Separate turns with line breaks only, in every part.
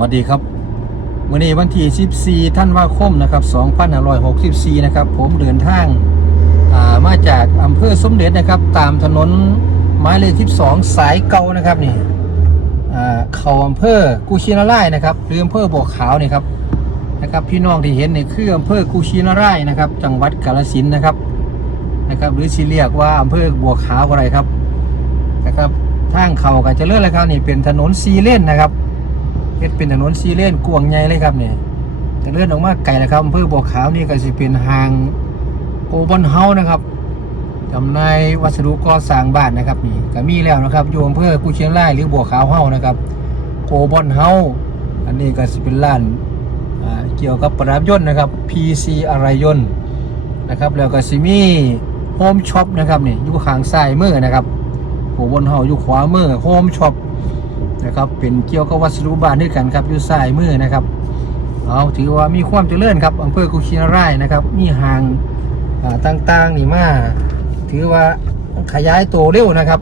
วัสดีครับวันนี้วันที่14ท่านว่าคมนะครับ2564นะครับ ผมเดินทางามาจากอำเภอสมเด็จนะครับ ตามถนนหมายเลข12 สายเก่านะครับนี่เขาอำเภอกุชินาร่ายนะครับหรืออำเภอบัวขาวนี่ครับนะครับพี่น้องที่เห็นนี่คืออำเภอกุชินาร่ายนะครับ จังหวัดกาฬสินธุ์นะครับนะครับ หรือสิเรียกว่าอำเภอบัวขาวอะไรครับนะครับทางเขากันจะเลื่อนเลยครับนี่เป็นถนนซีเลนนะครับ เฮ็ดเป็นถนนซีเลนกวางใหญ่เลยครับเนี่ยจะเลื่อนออกมาไกลนะครับอำเภอบัวขาวนี่ก็สิเป็นหางโอบอนเฮานะครับจำหนายวัสดุก่อสร้างบ้านนะครับนี่ก็มีแล้วนะครับอยู่อำเภอกุเชียงรายหรือบัวขาวเฮานะครับโกบอนเฮาอันนี้ก็สิเป็นร้านเกี่ยวกับประดับยนต์นะครับ PC อะไรยนต์นะครับแล้วก็สิมีโฮมช็อปนะครับนี่อยู่ข้างซ้ายมือนะครับโกบอนเฮาอยู่ขวามือโฮมช็อป นะครับเป็นเกี่ยวกับวัสดุบ้านด้วยกันครับอยู่ซ้ายมือนะครับเอาถือว่ามีความเจริญครับอำเภอกุชินารายนะครับมีห่างอ่าต่างๆนี่มาถือว่าขยายตัวเร็วนะครับ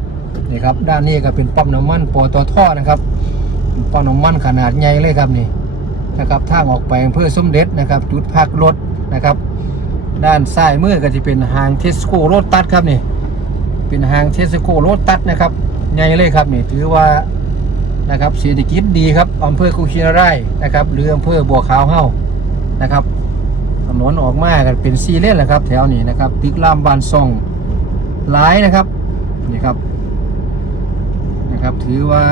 นี่ครับด้านนี้ก็เป็นปั๊มน้ำมันปตทนะครับปั๊มน้ำมันขนาดใหญ่เลยครับนี่นะครับทางออกไปอำเภอสมเด็จนะครับจุดพักรถนะครับ ด้านซ้ายมือก็จะเป็นหางเทสโก้รถตัดครับนี่เป็นหางเทสโก้รถตัดนะครับใหญ่เลยครับนี่ถือว่า นะครับเศรษฐกิจดีครับอำเภอกุชินารายนะครับหรืออำเภอบัวขาวเฮ้านะครับถนนออกมากันเป็นซีเลนแหละครับ แถวนี้นะครับตึกรามบานซ่องหลายนะครับนี่ครับนะครับ ถือว่า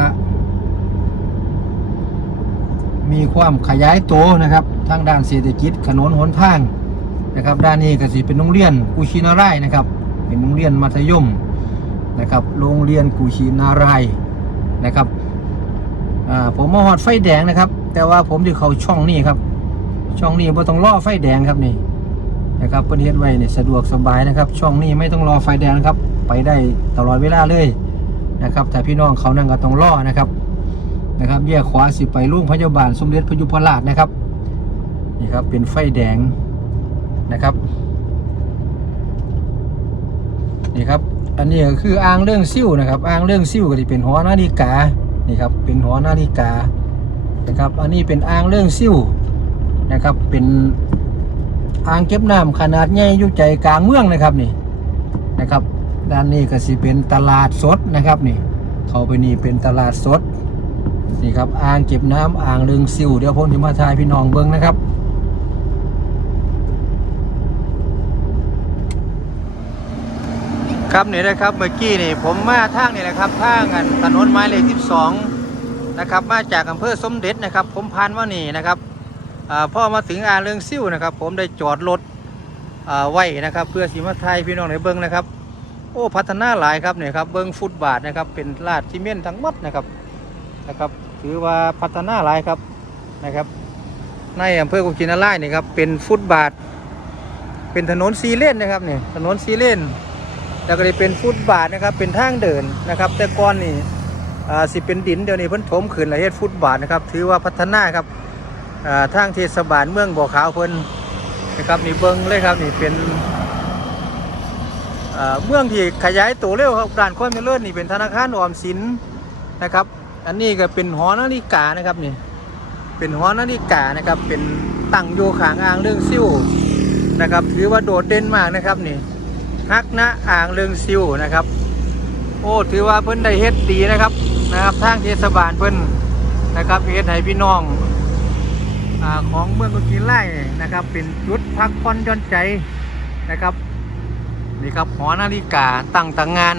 มีความขยายตัวนะครับทางด้านเศรษฐกิจถนนหนทางนะครับ ด้านนี้ก็สิเป็นโรงเรียนกุชินารายนะครับ เป็นโรงเรียนมัธยมนะครับ โรงเรียนกุชินารายนะครับ อ่าผมมาหอดไฟแดงนะครับ แต่ว่าผมที่เขาช่องนี้ครับ ช่องนี้ไม่ต้องรอไฟแดงครับนี่นะครับเพิ่นเฮ็ดไว้เนี่ยสะดวกสบายนะครับ ช่องนี้ไม่ต้องรอไฟแดงครับ ไปได้ตลอดเวลาเลยนะครับ แต่พี่น้องเขานั่งก็ต้องรอนะครับนะครับแยกขวาสิไปลุงพยาบาลสมเด็จพยุพราชนะครับนี่ครับเป็นไฟแดงนะครับนี่ครับอันนี้ก็คืออ่างเรื่องซิ่วนะครับอ่างเรื่องซิ่วก็ที่เป็นหอนาฬิกา นี่ครับเป็นหัวนาฬิกานะครับอันนี้เป็นอ่างเรื่องซิ่วนะครับเป็นอ่างเก็บน้ำขนาดใหญ่อยู่ใจกลางเมืองนะครับนี่นะครับด้านนี้ก็สิเป็นตลาดสดนะครับนี่เข้าไปนี่เป็นตลาดสดนี่ครับอ่างเก็บน้ำอ่างเรื่องซิ่วเดี๋ยวผมจะมาทายพี่น้องเบิ้งนะครับ ครับนี่นะครับเมื่อกี้นี่ผมมาทางนี่นะครับทางกันถนนไม้เลข12นะครับมาจากอำเภอสมเด็จนะครับ ผมผ่านว่านี่นะครับอ่าพอมาถึงอ่างเรืองซิ่วนะครับ ผมได้จอดรถอ่าไว้นะครับ เพื่อสีมาไทยพี่น้องในเบิ้งนะครับ โอ้พัฒนาหลายครับเนี่ยครับเบิ้งฟุตบาทนะครับเป็นลาดซีเมนต์ทั้งหมดนะครับนะครับถือว่าพัฒนาหลายครับนะครับ ในอำเภอกุชินาร่ายนี่ครับเป็นฟุตบาท เป็นถนนซีเลนนะครับเนี่ยถนนซีเลน แล้วก็ได้เป็นฟุตบาทนะครับเป็นทางเดินนะครับ แต่ก่อนนี่อ่าสิเป็นดินเดี๋ยวนี้เพิ่นถมขึ้นและเฮ็ดฟุตบาทนะครับ ถือว่าพัฒนาครับทางเทศบาลเมืองบ่อขาวเพิ่นนะครับนี่เบิ่งเลยครับนี่เป็นเมืองที่ขยายตัวเร็วครับการความเจริญนี่เป็นธนาคารออมสินนะครับ อันนี้ก็เป็นหอนาฬิกานะครับนี่เป็นหอนาฬิกานะครับเป็นตั้งอยู่ข้างอ่างเรื่องซิ่วนะครับ ถือว่าโดดเด่นมากนะครับนี่ ฮักนะอ่างเรืองซิวนะครับ โอ้ถือว่าเพิ่นได้เฮ็ดดีนะครับนะครับทางเทศบาลเพิ่นนะครับเฮ็ดให้พี่น้องอาของเมืองกุกินไล่นะครับ เป็นจุดพักผ่อนย่อนใจนะครับนี่ครับหอนาฬิกาตั้งต่างงาน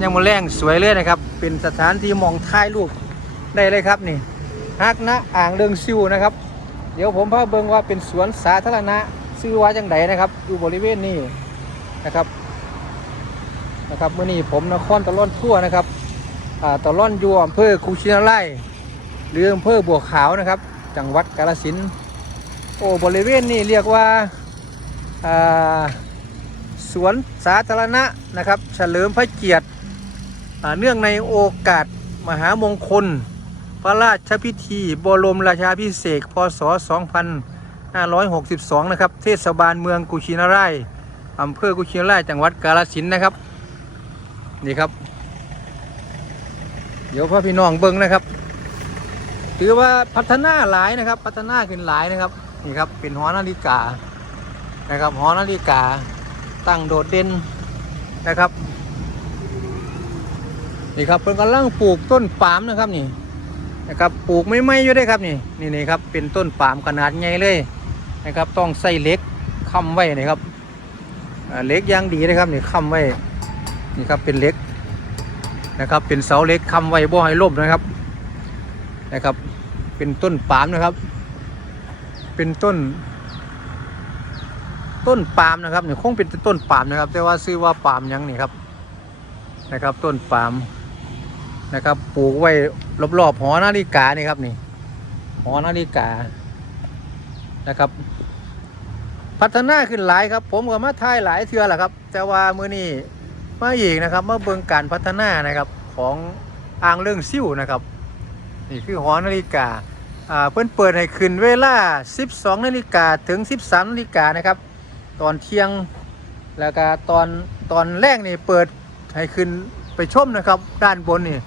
ยังมาแรงสวยเลยนะครับ เป็นสถานที่มองถ่ายรูปได้เลยครับนี่ฮักนะอ่างเรืองซิวนะครับ เดี๋ยวผมพาเบิ่งว่าเป็นสวนสาธารณะซื้อว่าจังไดนะครับ อยู่บริเวณนี้ นะครับนะครับเมื่อนี้ผมนครตะล่อนทั่วนะครับตะล่อนอยัวอำเภอคูชินาไลหรืออำเภอบัวขาวนะครับ จังหวัดกาฬสินธุ์โอ้บริเวณนี้เรียกว่าสวนสาธารณะนะครับ เฉลิมพระเกียรติเนื่องในโอกาสมหามงคล พระราชพิธีบรมราชาพิเศษพศ 2562 นะครับ เทศบาลเมืองกุชินาราย อำเภอกุชินารายจังหวัดกาฬสินธุ์นะครับ นี่ครับ เดี๋ยวพ่อพี่น้องเบิ้งนะครับ ถือว่าพัฒนาหลายนะครับ พัฒนาขึ้นหลายนะครับ นี่ครับ เป็นหอนาฬิกานะครับ หอนาฬิกาตั้งโดดเด่นนะครับ นี่ครับเพิ่นกำลังปลูกต้นปาล์มนะครับนี่นะครับปลูกไม่ไม่อยู่ได้ครับนี่นี่นี่ครับเป็นต้นปาล์มขนาดใหญ่เลยนะครับ ต้องใส่เล็กค้ำไว้นะครับ เล็กยางดีนะครับนี่ค้ำไว้นี่ครับเป็นเล็กนะครับ เป็นเสาเล็กค้ำไว้บ่ให้ล่มนะครับนะครับ เป็นต้นปาล์มนะครับ เป็นต้น ต้นปาล์มนะครับเนี่ยคงเป็นต้นปาล์มนะครับ แต่ว่าซื้อว่าปาล์มยังนี่ครับนะครับ ต้นปาล์มนะครับปลูกไว้รอบๆหอนาฬิกานี่ครับนี่หอนาฬิกานะครับ พัฒนาขึ้นหลายครับ ผมก็มาถ่ายหลายเทือแหละครับ แต่ว่ามือนี้มาอีกนะครับมาเบิ่งการพัฒนานะครับของอ่างเรื่องซิ่วนะครับ นี่คือหอนาฬิกาอ่าเพิ่อนเปิดให้ขึ้นเวลา 12นาฬิกาถึง 13นาฬิกานะครับ ตอนเที่ยงแล้วก็ตอนตอนแรกนี่เปิดให้ขึ้นไปชมนะครับ ด้านบนนี่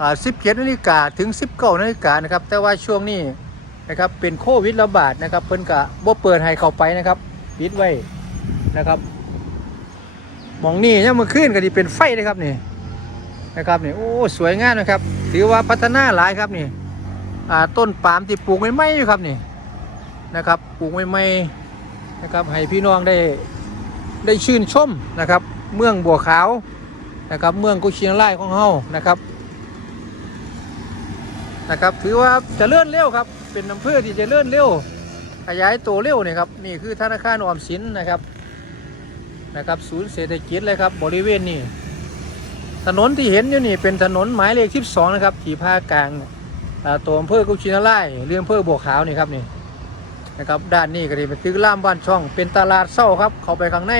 อ่า17นาฬิกาถึง 19นาฬิกานะครับ แต่ว่าช่วงนี้ นะครับเป็นโควิดระบาดนะครับเพิ่นก็บ่เปิดให้เข้าไปนะครับปิดไว้นะครับมองนี่เนี่ยมมื่อคืนก็ดีเป็นไฟเลยครับนี่นะครับนี่โอ้สวยงามนะครับ ถือว่าพัฒนาหลายครับนี่อ่าต้นปาล์มที่ปลูกใหม่ๆอยู่ครับนี่นะครับปลูกใหม่นะครับให้พี่น้องได้ได้ชื่นชมนะครับ เมืองบัวขาวนะครับ เมืองกุชินาไลของเฮานะครับนะครับ ถือว่าจะเลื่อนเร็วครับ เป็นอำเภอที่จะเลื่อนเร็วขยายตัวเร็วนี่ครับนี่คือธนาคารออมสินนะครับนะครับศูนย์เศรษฐกิจเลยครับบริเวณนี้ถนนที่เห็นอยู่นี่เป็นถนนหมายเลข12นะครับที่ภาคกลางตัวอำเภอกุชินาไล่เรื่องอำเภอบัวขาวนี่ครับนี่นะครับด้านนี้ก็จะเป็นตึกล่ามบ้านช่อง เป็นตลาดเศร้าครับ เข้าไปข้างใน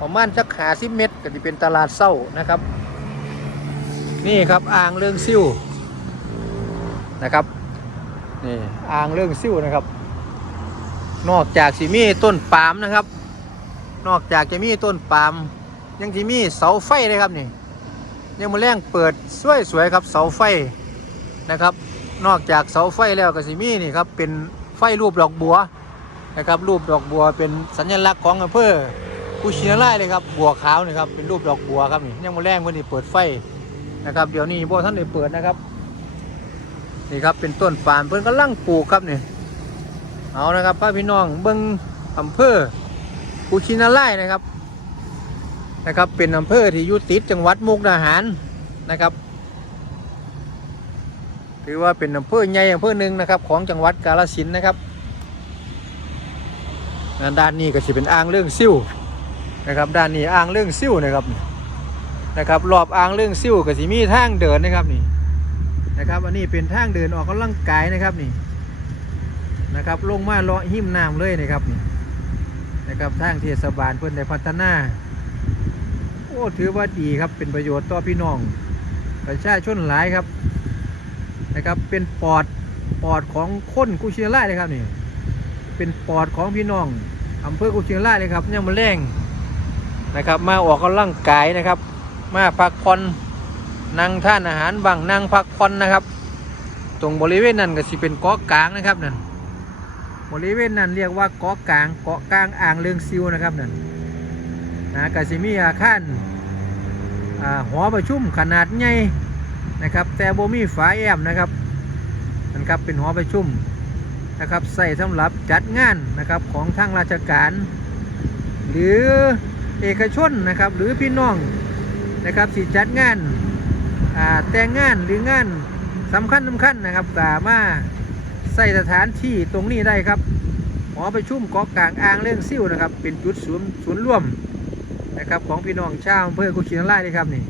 ประมาณสักขาสิเมตรก็จะเป็นตลาดเศร้านะครับ นี่ครับอ่างเรื่องซิ่วนะครับ นี่อ่างเรื่องซิ่วนะครับ นอกจากสิมีต้นปาล์มนะครับ นอกจากจะมีต้นปาล์มยังจะมีเสาไฟเลยครับนี่ ยังมาแรงเปิดสวยสวยๆครับเสาไฟนะครับ นอกจากเสาไฟแล้วก็สิมีนี่ครับเป็นไฟรูปดอกบัวนะครับ รูปดอกบัวเป็นสัญลักษณ์ของอำเภอกุชินาไลเลยครับบัวขาวนี่ครับเป็นรูปดอกบัวครับนี่ยังมาแรงเมื่อนี้เปิดไฟนะครับเดี๋ยวนี้บ่ท่านได้เปิดนะครับ นี่ครับเป็นต้นปาล์มเพิ่นกำลังปลูกครับนี่เอานะครับป้าพี่น้องเบิ้งอำเภอกุชินาไลนะครับนะครับ เป็นอำเภอที่อยู่ติดจังหวัดมุกดาหารนะครับ ถือว่าเป็นอำเภอใหญ่อำเภอหนึ่งนะครับ ของจังหวัดกาฬสินธุ์นะครับด้านนี้ก็จะเป็นอ่างเรื่องซิ่วนะครับ ด้านนี้อ่างเรื่องซิ่วนะครับนะครับรอบอ่างเรื่องซิ่วก็จะมีทางเดินนะครับนี่ นะครับ อันนี้เป็นทางเดินออกกำลังกายนะครับนี่นะครับ ลงมาเลาะหิมน้ำเลยนะครับนี่นะครับทางเทศบาลเพื่อนได้พัฒนาโอ้ถือว่าดีครับเป็นประโยชน์ต่อพี่น้องประชาชนหลายครับนะครับ เป็นปอดปอดของคนกุชินาไลเลยครับนี่เป็นปอดของพี่น้องอำเภอกุชินาไลเลยครับเนี่ยมาแรงนะครับ มาออกกำลังกายนะครับ มาพักผ่อน นั่งท่านอาหารบังนั่งพักผ่อนนะครับ ตรงบริเวณนั้นก็สิเป็นเกาะกลางนะครับนั่นบริเวณนั้นเรียกว่าเกาะกลางเกาะกลางอ่างเรืองซิวนะครับนั่นนะกสิมีอาคารอ่าหอประชุมขนาดใหญ่นะครับ แต่บ่มีฝาแอมนะครับนั่นครับเป็นหอประชุมนะครับใส่สำหรับจัดงานนะครับของทางราชการ หรือเอกชนนะครับหรือพี่น้องนะครับสิจัดงาน อ่าแต่งงานหรืองานสำคัญสำคัญนะครับสามารถใส่สถานที่ตรงนี้ได้ครับหอประชุมเกาะกลางอ่างเรื่องซิ่วนะครับ เป็นจุดศูนย์ศูนย์ร่วมนะครับของพี่น้องชาวอำเภอกุชินาไลนี่ครับนี่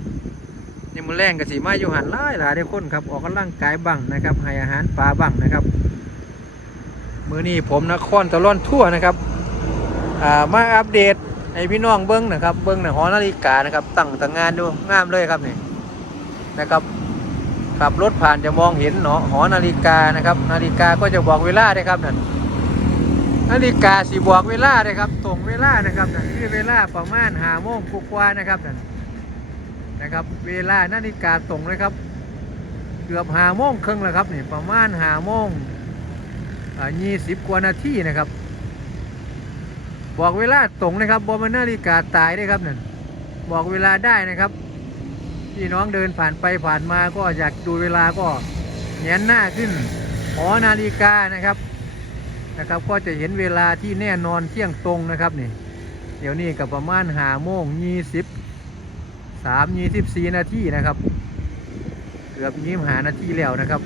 นี่มันแรงกับสีมาอยู่หันหลายหลายได้คนครับออกกำลังกายบังนะครับให้อาหารปลาบังนะครับมือนี้ผมนครตะล่อนทั่วนะครับมาอัปเดตให้พี่น้องเบิ้งนะครับ เบิ้งในหอนาฬิกานะครับตั้งแต่งานดูงามเลยครับนี่ นะครับขับรถผ่านจะมองเห็นเนาะหอนาฬิกานะครับ นาฬิกาก็จะบอกเวลาได้ครับนั่นนาฬิกาสีบอกเวลาเลยครับตรงเวลานะครับนั่นคือเวลาประมาณหาโมงกว่าๆนะครับนั่นนะครับ เวลานาฬิกาตรงเลยครับ เกือบหาโมงครึ่งแล้วครับนี่ประมาณหาโมงยี่สิบกว่านาทีนะครับ บอกเวลาตรงนะครับบอมันนาฬิกาตายได้ครับนั่นบอกเวลาได้นะครับ พี่น้องเดินผ่านไปผ่านมาก็อยากดูเวลาก็แงนหน้าขึ้นหอนาฬิกานะครับนะครับ ก็จะเห็นเวลาที่แน่นอนเที่ยงตรงนะครับนี่เดี๋ยวนี้กับประมาณหาโมงยี่สิบสามยี่สิบสี่นาทีนะครับ เกือบยี่หานาทีแล้วนะครับ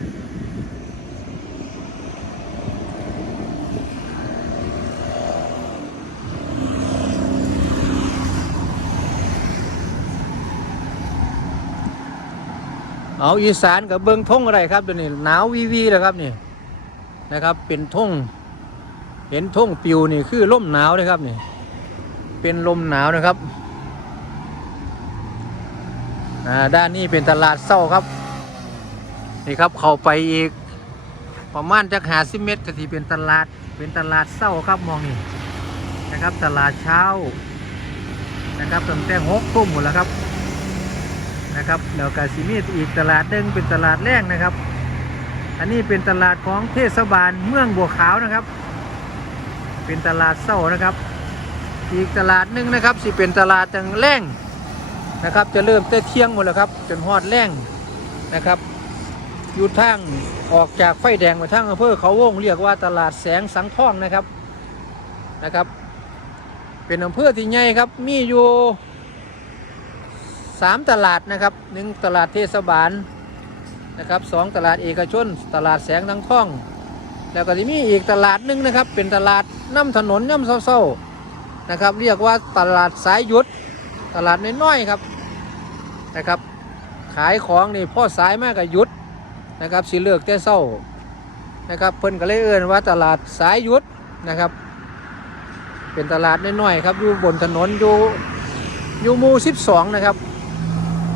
เอาอีสานกับเบิงทงอะไรครับเดี๋ยวนี้หนาววีวีเลยครับนี่นะครับ เป็นทงเห็นทงปิวนี่คือลมหนาวเลยครับนี่เป็นลมหนาวนะครับอ่าด้านนี้เป็นตลาดเศร้าครับนี่ครับเข้าไปอีกประมาณจักหาสิเมตรก็ที่เป็นตลาดเป็นตลาดเศร้าครับมองนี่นะครับตลาดเช้านะครับตั้งแต่หกทุ่มหมดแล้วครับ นะครับแล้วก็สิมีอีกตลาดหนึงเป็นตลาดแรกนะครับ อันนี้เป็นตลาดของเทศบาลเมืองบัวขาวนะครับ เป็นตลาดเศร้านะครับ อีกตลาดหนึ่งนะครับสิเป็นตลาดจังแรงนะครับ จะเริ่มแต่เที่ยงหมดแล้วครับ จนฮอดแรงนะครับอยู่ทางออกจากไฟแดงมาทางอำเภอเขาวงเรียกว่าตลาดแสงสังท่องนะครับนะครับ เป็นอำเภอที่ใหญ่ครับมีอยู่ สามตลาดนะครับหนึ่งตลาดเทศบาลนะครับสองตลาดเอกชน ตลาดแสงสังทอง แล้วก็จะมีอีกตลาดหนึ่งนะครับ เป็นตลาดน้ำถนนน้ำเศร้าๆนะครับ เรียกว่าตลาดสายยุดตลาดน้อยๆครับนะครับ ขายของนี่พ่อสายมากกับยุดนะครับสิเลือกแต่เศร้านะครับเพิ่นก็เลยเอื่นว่าตลาดสายยุดนะครับ เป็นตลาดน้อยๆครับอยู่บนถนนอยู่อยู่มู่12นะครับ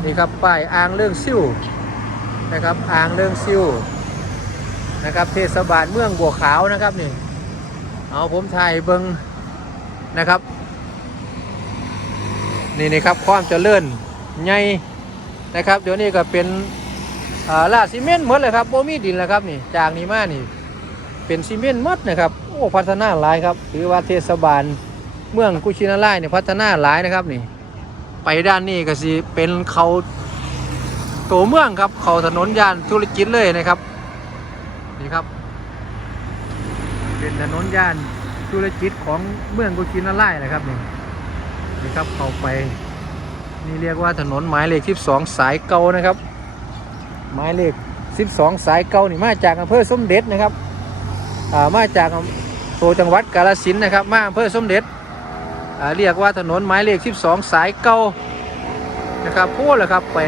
นี่ครับป้ายอ่างเรื่องซิ่วนะครับอ่างเรื่องซิ่วนะครับเทศบาลเมืองบัวขาวนะครับนี่เอาผมถ่ายเบิงนะครับนี่นี่ครับความเจริญใหญ่นะครับ เดี๋ยวนี้ก็เป็นอ่าลาดซีเมนต์หมดเลยครับโบมีดินแล้วครับนี่จากนี้มานี่เป็นซีเมนต์หมดนะครับโอ้พัฒนาหลายครับถือว่าเทศบาลเมืองกุชินาไลเนี่ยพัฒนาหลายนะครับนี่ ไปด้านนี้ก็สิเป็นเขาตัวเมืองครับเขาถนนย่านธุรกิจเลยนะครับนี่ครับ เป็นถนนย่านธุรกิจของเมืองกุชินาไลนะครับนี่นี่ครับเข้าไป นี่เรียกว่าถนนหมายเลข12สายเก่านะครับ หมายเลข12สายเก่านี่มาจากอำเภอสมเด็จนะครับอ่ามาจากตัวจังหวัดกาฬสินนะครับ มาอำเภอสมเด็จ เรียกว่าถนนหมายเลข 12 สายเก่านะครับพูดเลยครับไป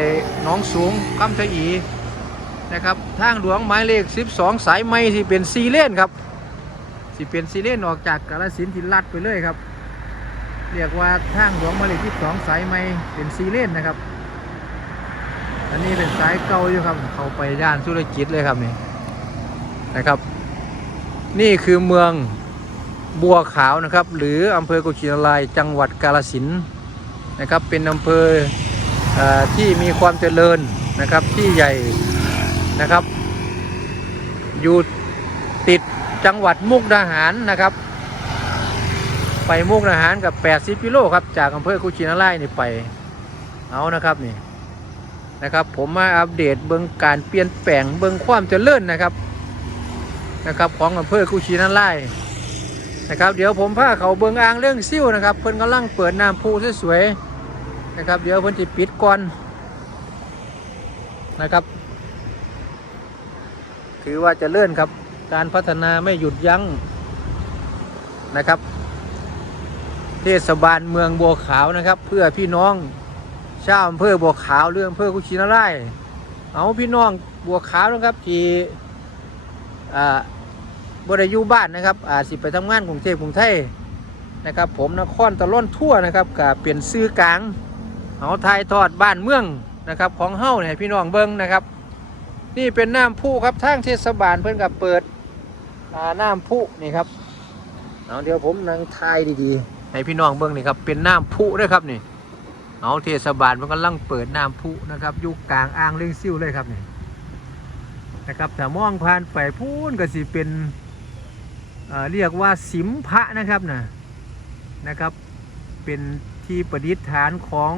หนองสูงคำชะอีนะครับทางหลวงหมายเลข 12 สายไม่ที่เป็นซีเลนครับสิเป็นซีเลนออกจากกาลสินธุ์ที่ลัดไปเลยครับ เรียกว่าทางหลวงหมายเลขที่สายไม่เป็นซีเลนนะครับ อันนี้เป็นสายเก่าอยู่ครับเข้าไปย่านธุรกิจเลยครับนี่นะครับ นี่คือเมือง บัวขาวนะครับ หรืออำเภอกุชินารายจังหวัดกาลสินนะครับ เป็นอำเภออที่มีความเจริญนะครับที่ใหญ่นะครับ อยู่ติดจังหวัดมุกดาหารนะครับ ไปมุกดาหารกับ 80กิโลครับจากอำเภอกุชินาไลนี่ไปเอานะครับนี่นะครับผมมาอัปเดตเบื้องการเปลี่ยนแปลงเบื้องความเจริญนะครับนะครับ ของอำเภอกุชินาไล นะครับ เดี๋ยวผมพาเขาเบื้องอ่างเรื่องซิ่วนะครับเพิ่นกำลังเปิดน้ำพุสวยๆนะครับ เดี๋ยวเพิ่นจะปิดก่อนนะครับ ถือว่าจะเลื่อนครับ การพัฒนาไม่หยุดยั้งนะครับ เทศบาลเมืองบัวขาวนะครับ เพื่อพี่น้องชาวอำเภอบัวขาวเรื่องอำเภอกุชินารายณ์เอาพี่น้องบัวขาวนะครับที่อ่า บริยูบ้านนะครับอาจสิไปทำงานกรุงเทพกรุงไทยนะครับ ผมนครตะล่อนทั่วนะครับกับเปลี่ยนซื้อกลางเอาทายทอดบ้านเมืองนะครับ ของเฮ้าเนี่ยพี่น้องเบิ้งนะครับ นี่เป็นน้ำพุครับทางเทศบาลเพิ่นกับเปิดน้ำพุนี่ครับเอาเดี๋ยวผมนั่งทายดีๆ ให้พี่น้องเบิ่งนี่ครับเป็นน้ำพุด้วยครับนี่เอาเทศบาลมันกำลังเปิดน้ำพุนะครับอยู่กลางอ่างเลี้ยงซิ่วเลยครับนี่นะครับถ้ามองผ่านไปพูนก็สิเป็น เเรียกว่าสิมพระนะครับนะนะครับ เป็นที่ประดิษฐานของ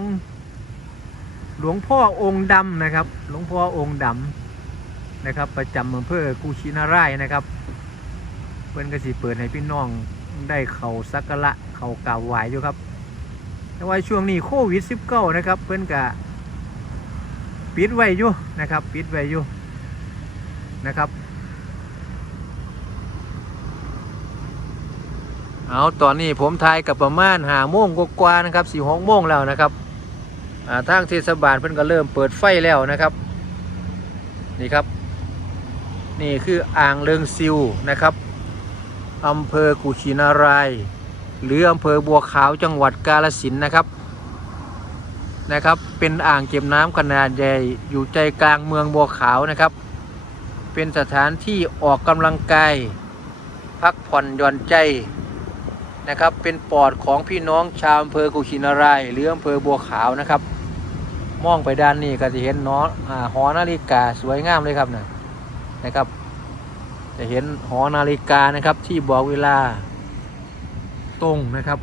หลวงพ่อองค์ดำนะครับ หลวงพ่อองค์ดำนะครับ ประจำอำเภอกุชินารายนะครับ เพื่อนก็สิเปิดให้พี่น้องได้เขาสักการะเขากราบไหวอยู่ครับแต่ว่าช่วงนี้โควิด -19 นะครับ เพื่อนก็ปิดไว้อยู่นะครับ ปิดไว้อยู่นะครับ เอาตอนนี้ผมทายกับประมาณหาโมงกว่าๆนะครับสี่หกโมงแล้วนะครับทางเทศบาลเพิ่นก็เริ่มเปิดไฟแล้วนะครับ นี่ครับ นี่คืออ่างเลิงซิวนะครับอำเภอกุชินาราย หรืออำเภอบัวขาวจังหวัดกาฬสินนะครับนะครับ เป็นอ่างเก็บน้ำขนาดใหญ่อยู่ใจกลางเมืองบัวขาวนะครับ เป็นสถานที่ออกกำลังกายพักผ่อนหย่อนใจ นะครับ เป็นปอดของพี่น้องชาวอำเภอกุชินารายหรืออำเภอบัวขาวนะครับ มองไปด้านนี้ก็จะเห็นนาะอ่าหอนาฬิกาสวยงามเลยครับนะนะครับ จะเห็นหอนาฬิกานะครับที่บอกเวลาตรงนะครับ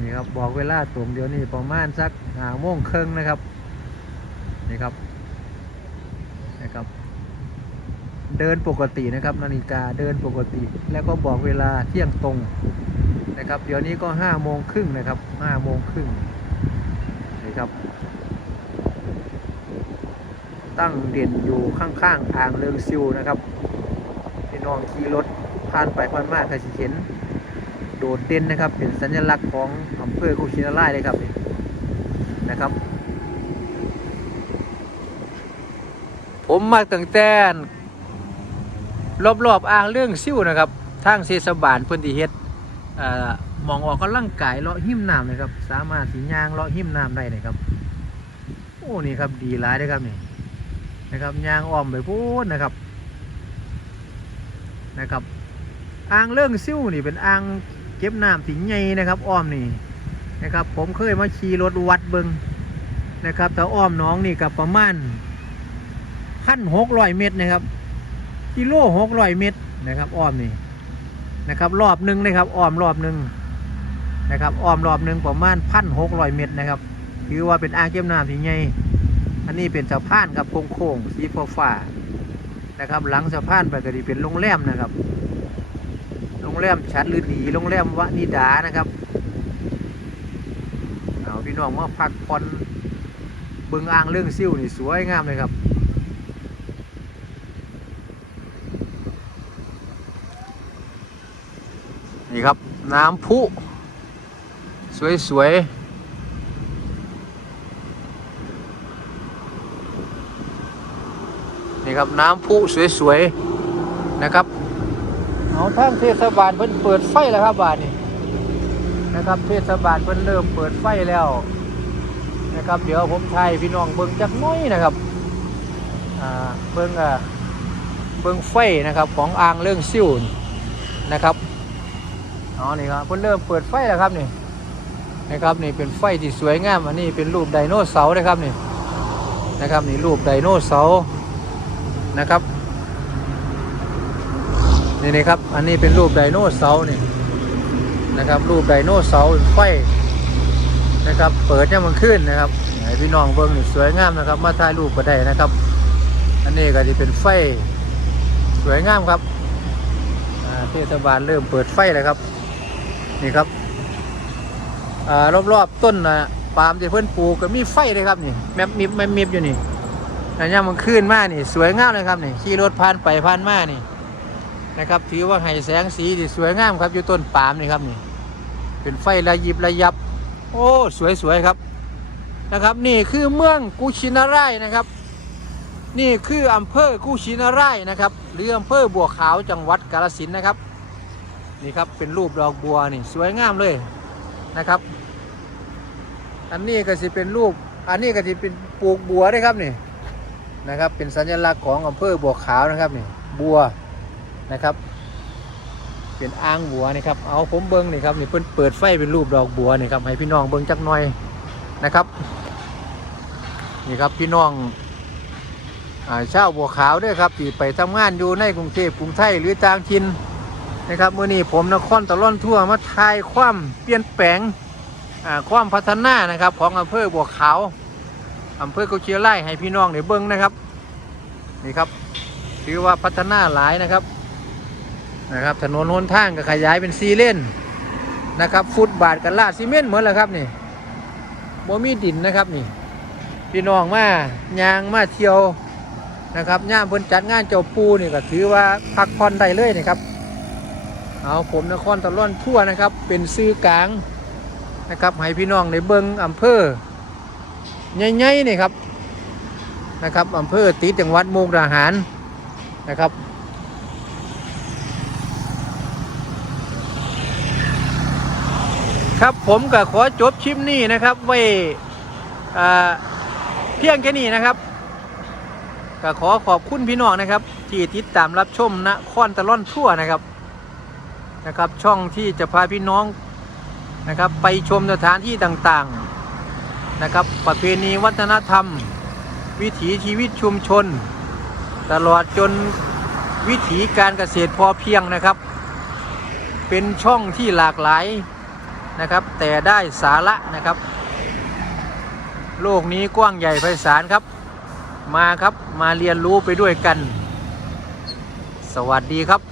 นี่ครับบอกเวลาตรงเดี๋ยวนี้ประมาณสักหาโมงครึ่งนะครับนี่ครับนะครับ เดินปกตินะครับ นาฬิกาเดินปกติ แล้วก็บอกเวลาเที่ยงตรงนะครับ เดี๋ยวนี้ก็ห้าโมงครึ่งนะครับห้าโมงครึ่งนี่ครับ ตั้งเด่นอยู่ข้างๆอ่างเลิงซิวนะครับพี่น้องขี่รถผ่านไปผ่านมาก็สิเห็น โดดเด่นนะครับ เป็นสัญลักษณ์ของอำเภอกุชินารายเลยครับนะครับ ผมมาตั้งแต่ รอบๆอ่างเรื่องซิ่วนะครับทางเทศบาลพื้นที่เฮ็ดมองออกก็ร่างกายเลาะหิมน้ำเลยครับ สามารถสียางเลาะหิมน้ำได้เลยครับ โอ้นี่ครับดีหลายเลยครับนี่นะครับยางอ้อมไปพูดนะครับนะครับอ่างเรื่องซิ่วนี่เป็นอ่างเก็บน้ำสิงใหญ่นะครับอ้อมนี่นะครับ ผมเคยมาขี่รถวัดเบิงนะครับแต่อ้อมน้องนี่กับประมาณพันหกร้อยเมตรนะครับ กิโลหกร้อยเมตรนะครับอ้อมนี่นะครับรอบหนึ่งนะครับอ้อมรอบหนึ่งนะครับอ้อมรอบหนึ่งประมาณพันหกร้อยเมตรนะครับถือว่าเป็นอ่างเก็บน้ำสิงใหญ่อันนี้เป็นสะพานครับโค้งๆสีฟ้าๆนะครับ หลังสะพานไปก็ดีเป็นโรงแรมนะครับโรงแรมชัดหรือดีโรงแรมวนิดานะครับเอาพี่น้องมาพักผ่อนเบิ่งอ่างเรื่องซิ่วนี่สวยงามเลยครับ นี่ครับ น้ำพุ สวยๆนี่ครับน้ำพุสวยๆนะครับเอาทางเทศบาลเพิ่นเปิดไฟแล้วครับบาทนี้นะครับเทศบาลเพิ่นเริ่มเปิดไฟแล้วนะครับ เดี๋ยวผมถ่ายพี่น้องเบิ่งจักน้อยนะครับอ่าเบิ่งอะเบิ่งไฟนะครับของอ่างเรื่องซิ่วนะครับ อ๋อนี่ครับเพิ่นเริ่มเปิดไฟแล้วครับนี่นะครับนี่เป็นไฟที่สวยงามอันนี้เป็นรูปไดโนเสาร์นะครับนี่นะครับนี่รูปไดโนเสาร์นะครับนี่นะครับอันนี้เป็นรูปไดโนเสาร์นี่นะครับรูปไดโนเสาร์ไฟนะครับเปิดเนี่ยมันขึ้นนะครับพี่น้องเบิ่งนี่สวยงามนะครับ มาถ่ายรูปก็ได้นะครับ อันนี้ก็จะเป็นไฟสวยงามครับเทศบาลเริ่มเปิดไฟแล้วครับ นี่ครับอรอบๆต้นนะปาล์มที่เพิ่อนปลูกก็มีไฟเลยครับนี่แมบมิบแมบมิบอยู่นี่อันนี้มันขึ้นมานี่ สวยงามเลยครับนี่ขี่รถผ่านไปผ่านมานี่นะครับถือว่าให้แสงสีที่สวยงามครับอยู่ต้นปาล์มนี่ครับนี่ เป็นไฟระยิบระยับ โอ้สวยสวยครับนะครับ นี่คือเมืองกุชินารายนะครับ นี่คืออำเภอกุชินารายนะครับหรืออำเภอบัวขาวจังหวัดกาฬสินนะครับ นี่ครับเป็นรูปดอกบัวนี่สวยงามเลยนะครับ อันนี้ก็จะเป็นรูปอันนี้ก็จะเป็นปลูกบัวด้ครับนี่นะครับเป็นสัญลักษณ์ของอำเภอบัวขาวนะครับนี่บัวนะครับ เป็นอ่างบัวนี่ครับเอาผมเบิ้งนี่ครับนี่เพิ่นเปิดไฟเป็นรูปดอกบัวนี่ครับให้พี่น้องเบิ้งจักหน่อยนะครับนี่ครับพี่น้องอชาวบัวขาวด้วยครับที่ไปทำงานอยู่ในกรุงเทพกรุงไทยหรือต่างถิ่น นะครับมื่อนี้ผมนครตะล่อนทั่วมาทายความเปลี่ยนแปลงความพัฒนานะครับ ของอำเภอบัวขาวอำเภอกุเชียไล่ให้พี่น้องได้เบิ้งนะครับนี่ครับถือว่าพัฒนาหลายนะครับนะครับ ถนนหนทางก็ขยายเป็นซีเลนนะครับ ฟุตบาทกันลาดซีเมนต์เหมือนแล้วครับนี่บ่มีดินนะครับนี่ พี่น้องมายางมาเที่ยวนะครับย่ามเพิ่นจัดงานเจ้าปูนี่ก็ถือว่าพักผ่อนได้เลยนะครับ เอาผมนครตะล่อนทั่วนะครับ เป็นซื้อกลางนะครับให้พี่น้องในเบิงอำเภอใหญ่ๆนี่ครับนะครับอำเภอติจังหวัดมุกดาหารนะครับครับผมก็ขอจบคลิปนี้นะครับไว้เพียงแค่นี้นะครับก็ขอขอบคุณพี่น้องนะครับ ที่ติดตามรับชมนะคอนตะล่อนทั่วนะครับ นะครับช่องที่จะพาพี่น้องนะครับไปชมสถานที่ต่างๆนะครับ ประเพณีวัฒนธรรม วิถีชีวิตชุมชน ตลอดจนวิถีการเกษตรพอเพียงนะครับ เป็นช่องที่หลากหลายนะครับ แต่ได้สาระนะครับ โลกนี้กว้างใหญ่ไพศาลครับ มาครับมาเรียนรู้ไปด้วยกัน สวัสดีครับ